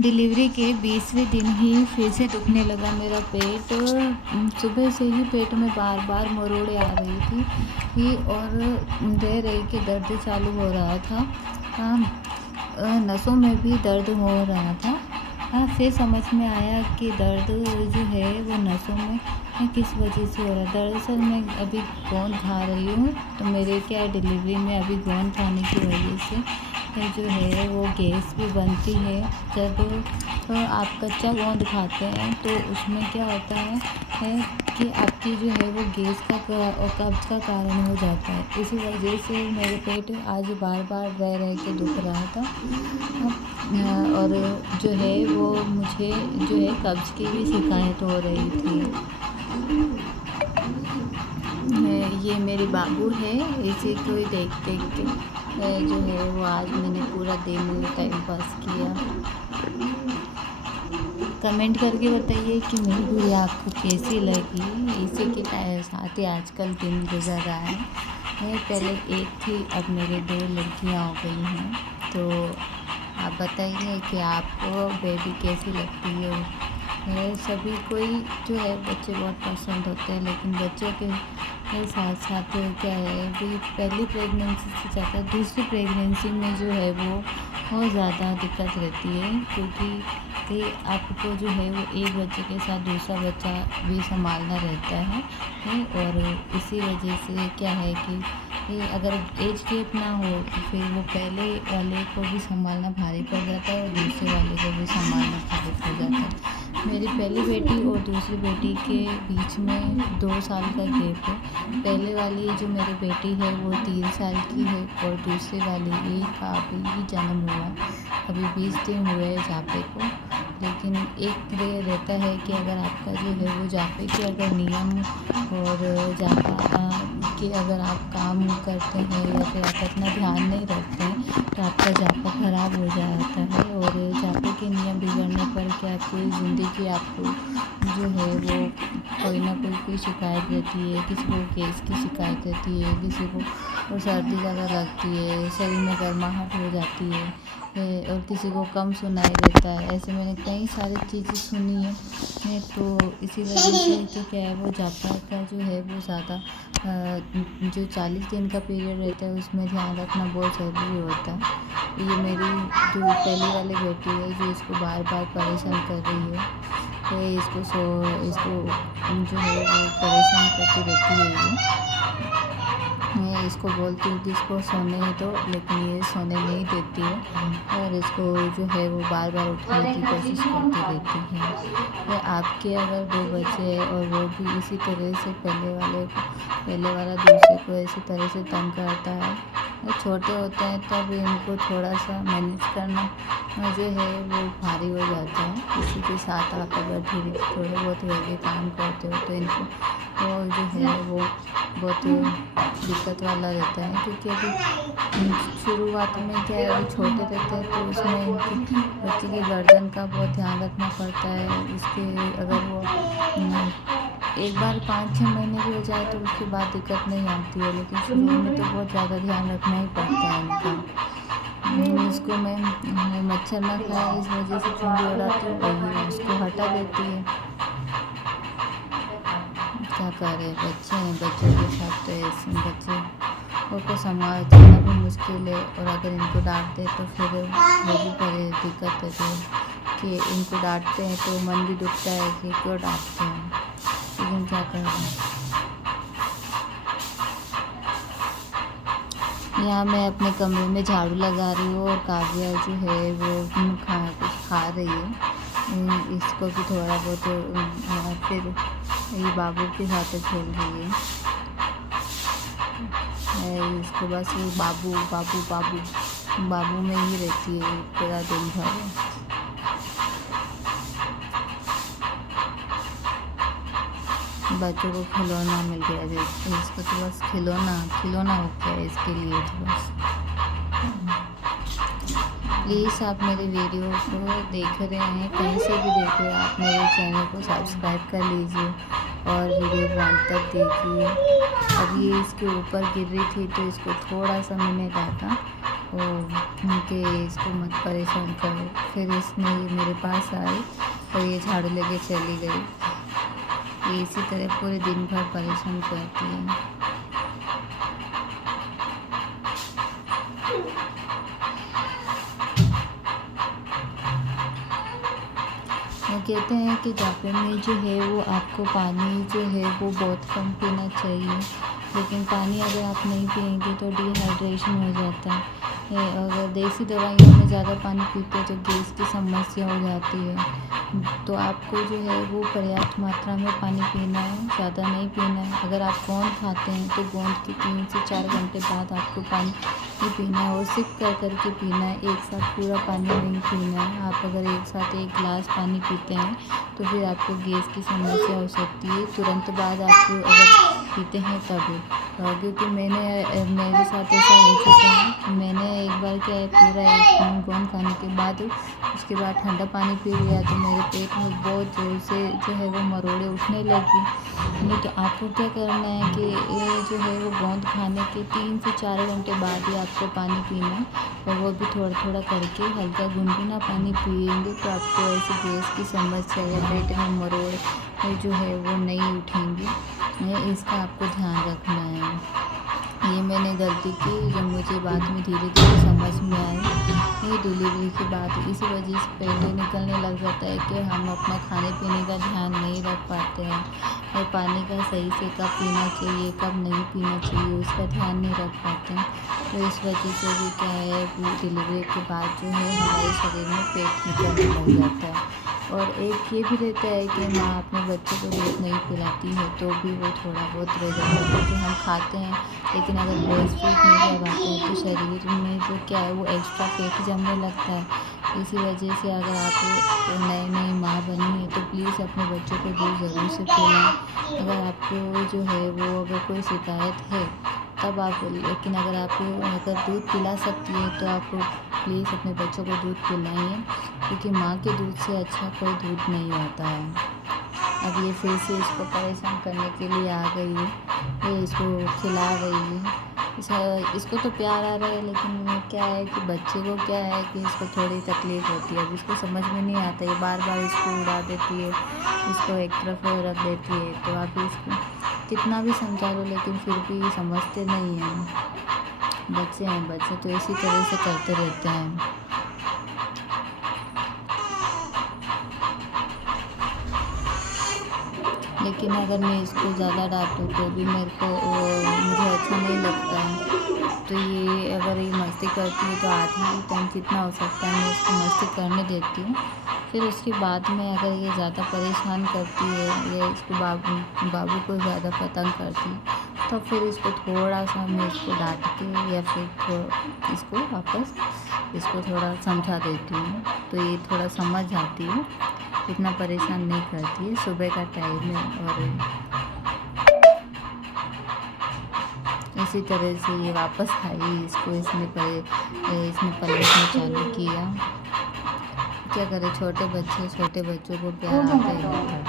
Delivery के 20वें दिन ही फिर से दुखने लगा मेरा पेट। सुबह से ही पेट में बार बार मरोड़े आ रही थी और रह रही के दर्द चालू हो रहा था। नसों में भी दर्द हो रहा था। फिर समझ में आया कि दर्द जो है वो नसों में किस वजह से हो रहा है। दरअसल मैं अभी गोंद खा रही हूँ, तो मेरे क्या डिलीवरी में अभी गोंद खाने की वजह से जो है वो गैस भी बनती है। जब आप कच्चा गोंद खाते हैं तो उसमें क्या होता है कि आपकी जो है वो गैस का और कब्ज़ का कारण हो जाता है। इसी वजह से मेरे पेट आज बार बार रह के दुख रहा था। और जो है वो मुझे जो है कब्ज़ की भी शिकायत हो रही थी। ये मेरी बाबू है, इसी को ही देख देख के जो है वो आज मैंने पूरा दिन टाइम पास किया। कमेंट करके बताइए कि मेरी वीडियो आपको कैसी लगी। इसी के साथ ही आजकल दिन गुजर रहा है। मैं पहले एक थी, अब मेरे 2 लड़कियां हो गई हैं। तो आप बताइए कि आपको बेबी कैसी लगती है। सभी कोई जो है बच्चे बहुत पसंद होते हैं, लेकिन बच्चों के साथ साथ क्या है अभी पहली प्रेगनेंसी से ज़्यादा दूसरी प्रेगनेंसी में जो है वो बहुत ज़्यादा दिक्कत रहती है, क्योंकि आपको जो है वो एक बच्चे के साथ दूसरा बच्चा भी संभालना रहता है। और इसी वजह से क्या है कि अगर एज गैप ना हो तो फिर वो पहले वाले को भी संभालना भारी पड़ जाता है और दूसरे वाले को भी संभालना भारी पड़ जाता है। मेरी पहली बेटी और दूसरी बेटी के बीच में 2 साल का गैप है। पहले वाली जो मेरी बेटी है वो 3 साल की है और दूसरी वाली एक अभी ही जन्म हुआ है, अभी 20 दिन हुए हैं जापे को। लेकिन एक रहता है कि अगर आपका जो है वो जापे के अगर नियम और जापा कि अगर आप काम करते हैं या फिर आप अपना ध्यान नहीं रखते हैं तो आपका जापा ख़राब हो जाता है। और जापे के नियम बिगड़ने पर क्या पूरी ज़िंदगी आपको जो है वो कोई ना कोई शिकायत रहती है। किसी को गैस की शिकायत रहती है, किसी को सर्दी ज़्यादा लगती है, शरीर में गर्माहट हो जाती है और किसी को कम सुनाई देता है। ऐसे मैंने कई सारी चीज़ें सुनी है। तो इसी वजह से तो क्या है वो जापा का जो है वो ज़्यादा जो 40 दिन का पीरियड रहता है उसमें ध्यान रखना बहुत ज़रूरी होता है। ये मेरी जो पहली वाली बेटी है जो इसको बार बार परेशान कर रही है, तो इसको जो है वो परेशान करती रहती है। मैं इसको बोलती हूँ कि इसको सोने दो, लेकिन ये सोने नहीं देती है और इसको जो है वो बार बार उठाने की कोशिश करती रहती है। तो आपके अगर 2 बच्चे हैं और वो भी इसी तरह से पहले वाला दूसरे को इसी तरह से तंग करता है, वो छोटे होते हैं तब इनको थोड़ा सा मैनेज करना जो है वो भारी हो जाता है। किसी के साथ आप अगर थोड़े बहुत हेवी काम करते हो तो इनको वो जो है वो बहुत दिक्कत वाला रहता है, क्योंकि अभी शुरुआत में क्या है अभी छोटे रहते हैं तो उसमें इनकी बच्चे की गर्दन का बहुत ध्यान रखना पड़ता है। इसके अगर वो एक बार 5-6 महीने भी हो जाए तो उसके बाद दिक्कत नहीं आती है, लेकिन शुरू में तो बहुत ज़्यादा ध्यान रखना ही पड़ता है इनका। इसको मैं मच्छर ना खाए इस वजह से चुंडी उड़ाती हूँ, उसको हटा देती है। क्या करें, बच्चे हैं, बच्चों के साथ तो ऐसे बच्चे को संभालना भी मुश्किल है। और अगर इनको डांट दे तो फिर वो भी बड़ी दिक्कत होती है कि इनको डांटते हैं तो मन भी दुखता है कि क्यों डांटते हैं, लेकिन क्या कर रहे हैं। यहाँ मैं अपने कमरे में झाड़ू लगा रही हूँ और काव्या जो है वो कुछ खा रही है। इसको भी थोड़ा बहुत फिर ये बाबू के साथ खेल रही है। इसको बस ये बाबू बाबू बाबू बाबू में ही रहती है पूरा दिन भर। बच्चों को खिलौना मिल गया, देखो इसको तो बस खिलौना हो गया इसके लिए तो बस। प्लीज़ आप मेरे वीडियो को देख रहे हैं, कहीं से भी देख रहे हैं, आप मेरे चैनल को सब्सक्राइब कर लीजिए और वीडियो को अंत तक देखिए। अब ये इसके ऊपर गिर रही थी तो इसको थोड़ा सा मैंने डांटा उनके इसको मत परेशान करो। फिर इसने मेरे पास आई और ये झाड़ू लेके चली गई। ये इसी तरह पूरे दिन भर परेशान करती है। वो कहते हैं कि जापान में जो है वो आपको पानी जो है वो बहुत कम पीना चाहिए, लेकिन पानी अगर आप नहीं पिएंगे तो डिहाइड्रेशन हो जाता है। अगर देसी दवाइयों में ज़्यादा पानी पीते हैं तो गैस की समस्या हो जाती है। तो आपको जो है वो पर्याप्त मात्रा में पानी पीना है, ज़्यादा नहीं पीना है। अगर आप गोंद खाते हैं तो गोंद के 3 से 4 घंटे बाद आपको पानी पीना है और सिप कर कर के पीना है, एक साथ पूरा पानी नहीं पीना है। आप अगर एक साथ 1 गिलास पानी पीते हैं तो फिर आपको गैस की समस्या हो सकती है। तुरंत बाद आपको अगर पीते हैं तभी, क्योंकि मेरे साथ ऐसा हो चुका है। मैंने एक बार क्या है, पूरा 1 गोंद खाने के बाद उसके बाद ठंडा पानी पी लिया तो मेरे पेट में बहुत ज़ोर से जो है वो मरोड़े उठने लगी। नहीं तो आपको क्या करना है कि ये जो है वो गोंद खाने के 3 से 4 घंटे बाद ही आपको पानी पीना है, और वो भी थोड़ा थोड़ा करके हल्का गुनगुना पानी पिएंगे तो आपको ऐसे गैस की समस्या या पेट में मरोड़ जो है वो नहीं उठेंगी। इसका आपको ध्यान रखना है। ये मैंने गलती की जब मुझे बाद में धीरे धीरे समझ में आई। ये डिलीवरी के बाद इसी वजह से पेट निकलने लग जाता है कि हम अपना खाने पीने का ध्यान नहीं रख पाते हैं, और पानी का सही से कब पीना चाहिए कब नहीं पीना चाहिए उसका ध्यान नहीं रख पाते हैं। तो इस वजह से भी क्या है कि डिलीवरी के बाद जो है हमारे शरीर में पेट निकलने लग जाता है। और एक ये भी रहता है कि माँ अपने बच्चे को दूध नहीं पिलाती है तो भी वो थोड़ा बहुत रह जाता है, क्योंकि हम खाते हैं लेकिन अगर ब्रेस्ट फीड नहीं करवाते हैं तो शरीर में जो क्या है वो एक्स्ट्रा फैट जमने लगता है। इसी वजह से अगर आप नई नई माँ बनी है तो प्लीज़ अपने बच्चों को दूध ज़रूर से पिलाएं। अगर आपको जो है वो अगर कोई शिकायत है तब आप, लेकिन अगर दूध पिला सकती है तो आप प्लीज़ अपने बच्चों को दूध पिलाइए, क्योंकि माँ के दूध से अच्छा कोई दूध नहीं होता है। अब ये फिर से इसको परेशान करने के लिए आ गई है, ये इसको खिला रही है। इसको तो प्यार आ रहा है, लेकिन क्या है कि बच्चे को क्या है कि इसको थोड़ी तकलीफ़ होती है। अब इसको समझ में नहीं आता, ये बार बार इसको उड़ा देती है, इसको एक तरफ रख देती है। तो आप इसको कितना भी समझा लो लेकिन फिर भी समझते नहीं हैं। बच्चे तो इसी तरह से करते रहते हैं। लेकिन अगर मैं इसको ज़्यादा डांटूँ तो भी मुझे अच्छा नहीं लगता है। तो ये अगर ये मस्ती करती है तो आधी टाइम जितना हो सकता है मैं इसको मस्ती करने देती हूँ। फिर उसके बाद में अगर ये ज़्यादा परेशान करती है या इसको बाबू को ज़्यादा पतंग करती है तो फिर इसको थोड़ा सा मैं इसको डांट के या फिर इसको वापस थोड़ा समझा देती हूँ, तो ये थोड़ा समझ जाती है, इतना परेशान नहीं करती है। सुबह का टाइम है और इसी तरह से ये वापस आई। इसको इसने पलटना चालू किया। क्या करे, छोटे बच्चों को प्यार आता ही रहता है।